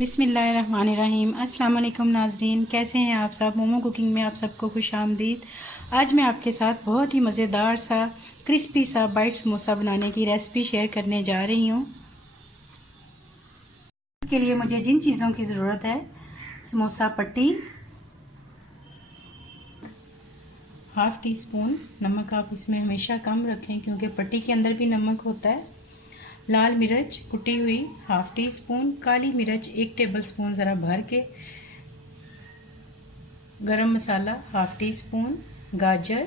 बिस्मिल्लाहिर्रहमानिर्रहीम। अस्सलाम वालेकुम नाज़रीन, कैसे हैं आप सब। मोमो कुकिंग में आप सबको खुश आमदीद। आज मैं आपके साथ बहुत ही मज़ेदार सा क्रिस्पी सा बाइट समोसा बनाने की रेसिपी शेयर करने जा रही हूँ। इसके लिए मुझे जिन चीज़ों की ज़रूरत है, समोसा पट्टी, हाफ़ टी स्पून नमक, आप इसमें हमेशा कम रखें क्योंकि पट्टी के अंदर भी नमक होता है। लाल मिर्च कुटी हुई हाफ़ टी स्पून, काली मिर्च 1 टेबल स्पून ज़रा भर के, गरम मसाला हाफ़ टी स्पून, गाजर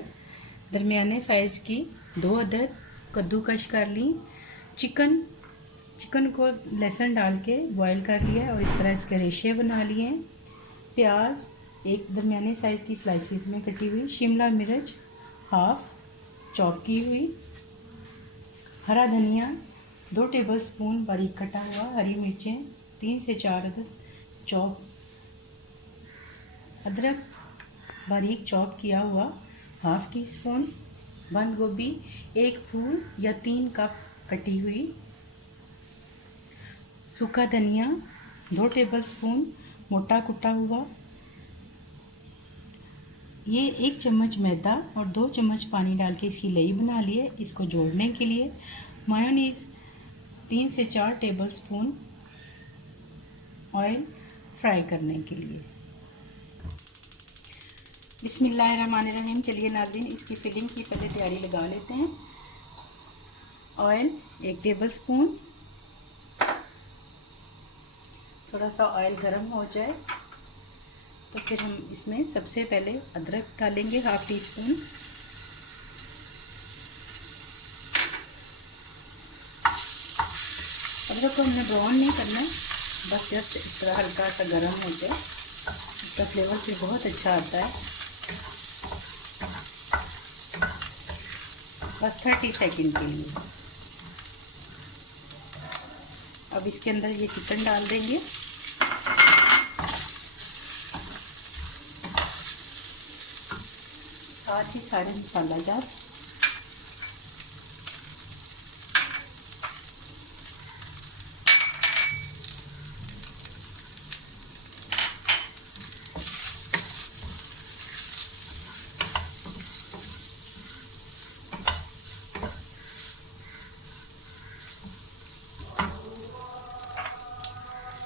दरमियाने साइज़ की 2 अदद कद्दूकश कर ली, चिकन को लहसुन डाल के बॉईल कर लिया और इस तरह इसके रेशे बना लिए। प्याज 1 दरमियाने साइज़ की स्लाइसिस में कटी हुई, शिमला मिर्च हाफ़ चॉप की हुई, हरा धनिया 2 टेबल स्पून बारीक कटा हुआ, हरी मिर्चें 3 से 4 अदद चॉप, अदरक बारीक चॉप किया हुआ हाफ़ टी स्पून, बंद गोभी 1 फूल या 3 कप कटी हुई, सूखा धनिया 2 टेबल स्पून मोटा कुटा हुआ, ये 1 चम्मच मैदा और 2 चम्मच पानी डाल के इसकी लई बना लिए। इसको जोड़ने के लिए मायोनीज़ 3 से 4 टेबल स्पून, ऑयल फ्राई करने के लिए। बिस्मिल्लाहिर्रहमानिर्रहीम। चलिए नाज़रीन, इसकी फिलिंग की पहले तैयारी लगा लेते हैं। ऑयल 1 टेबल स्पून, थोड़ा सा ऑयल गर्म हो जाए तो फिर हम इसमें सबसे पहले अदरक डालेंगे हाफ़ टी स्पून, अदरक को हमने ब्राउन नहीं करना, बस जस्ट इस तरह हल्का सा गर्म हो जाए, इसका फ्लेवर फिर बहुत अच्छा आता है। बस 30 सेकंड के लिए। अब इसके अंदर ये चिकन डाल देंगे, साथ ही सारे मसाला जार,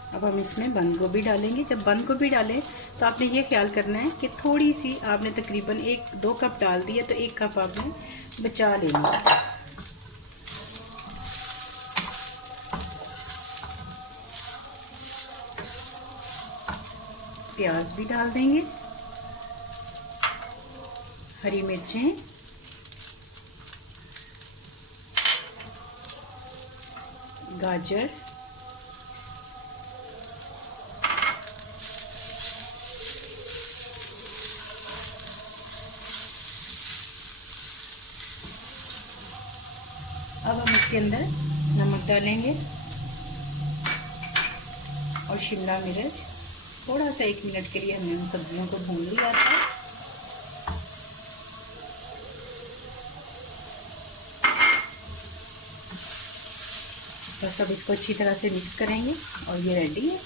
अब हम इसमें बंद गोभी डालेंगे। जब बंद गोभी डालें तो आपने ये ख्याल करना है कि थोड़ी सी, आपने तकरीबन 1-2 कप डाल दिए तो 1 कप आपने बचा लेना है। प्याज भी डाल देंगे, हरी मिर्चें, गाजर, अब हम इसके अंदर नमक डालेंगे और शिमला मिर्च, थोड़ा सा 1 मिनट के लिए हमने उन सब्जियों को भून लिया था। बस अब इसको अच्छी तरह से मिक्स करेंगे और ये रेडी है।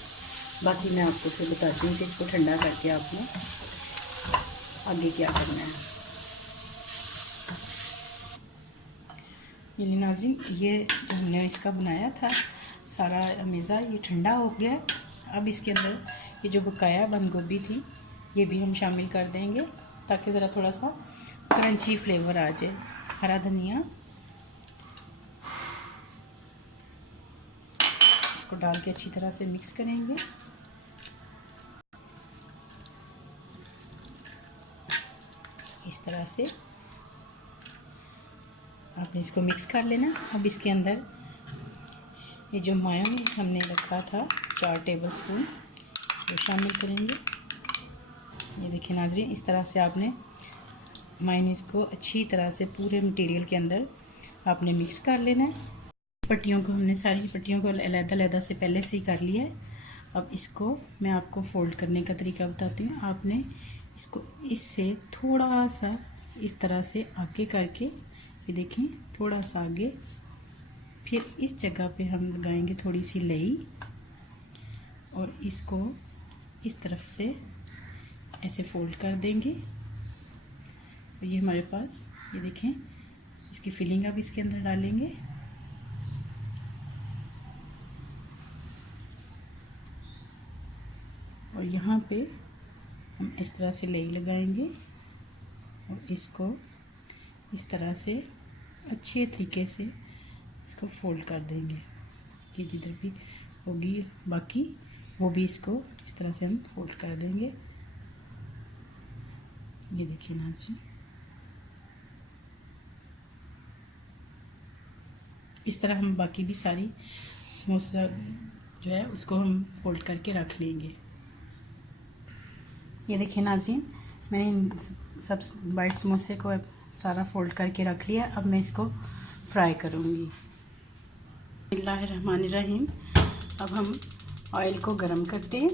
बाकी मैं आपको फिर बताती हूँ कि इसको ठंडा करके आपने आगे क्या करना है। ये नाज़रीन, ये जो हमने इसका बनाया था सारा मेज़ा, ये ठंडा हो गया। अब इसके अंदर ये जो बकाया बंद गोभी थी ये भी हम शामिल कर देंगे ताकि ज़रा थोड़ा सा क्रंची फ्लेवर आ जाए। हरा धनिया, इसको डाल के अच्छी तरह से मिक्स करेंगे। इस तरह से आपने इसको मिक्स कर लेना। अब इसके अंदर ये जो मायोनीज़ हमने रखा था 4 टेबल स्पून, वो शामिल करेंगे। ये देखिए नाज़रीन, इस तरह से आपने मायोनीज़ को अच्छी तरह से पूरे मटेरियल के अंदर आपने मिक्स कर लेना है। पट्टियों को हमने सारी पट्टियों को अलग-अलग से पहले से ही कर लिया है। अब इसको मैं आपको फोल्ड करने का तरीका बताती हूँ। आपने इसको इससे थोड़ा सा इस तरह से आगे करके, ये देखें थोड़ा सा आगे, फिर इस जगह पे हम लगाएंगे थोड़ी सी लई और इसको इस तरफ से ऐसे फोल्ड कर देंगे। तो ये हमारे पास, ये देखें, इसकी फिलिंग अब इसके अंदर डालेंगे। और यहाँ पे हम इस तरह से लेई लगाएंगे और इसको इस तरह से अच्छे तरीके से इसको फोल्ड कर देंगे कि जिधर भी होगी बाकी वो भी इसको इस तरह से हम फोल्ड कर देंगे। ये देखिए नाज़रीन, इस तरह हम बाकी भी सारी समोसा जो है उसको हम फोल्ड करके रख लेंगे। ये देखिए नाज़रीन, मैंने सब वाइट समोसे को सारा फोल्ड करके रख लिया। अब मैं इसको फ्राई करूँगी। बिस्मिल्लाहिर्रहमानिर्रहीम। अब हम ऑयल को गरम करते हैं।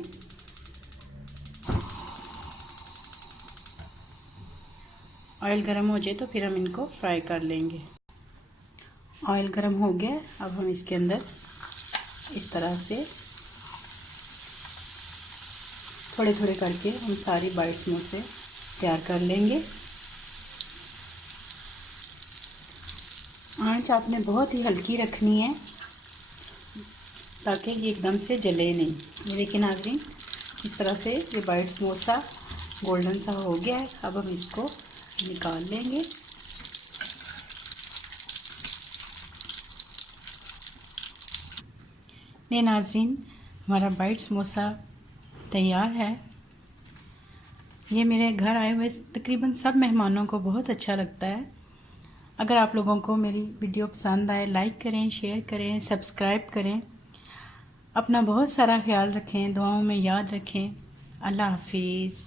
ऑयल गरम हो जाए तो फिर हम इनको फ्राई कर लेंगे। ऑयल गरम हो गया। अब हम इसके अंदर इस तरह से थोड़े थोड़े करके हम सारी वाइट समोसे तैयार कर लेंगे। आंच आपने बहुत ही हल्की रखनी है ताकि ये एकदम से जले नहीं। ये देखिए नाज़रीन, इस तरह से ये वाइट समोसा गोल्डन सा हो गया है। अब हम इसको निकाल लेंगे। ये नाज़रीन, हमारा वाइट समोसा तैयार है। ये मेरे घर आए हुए तकरीबन सब मेहमानों को बहुत अच्छा लगता है। अगर आप लोगों को मेरी वीडियो पसंद आए, लाइक करें, शेयर करें, सब्सक्राइब करें। अपना बहुत सारा ख्याल रखें, दुआओं में याद रखें। अल्लाह हाफिज़।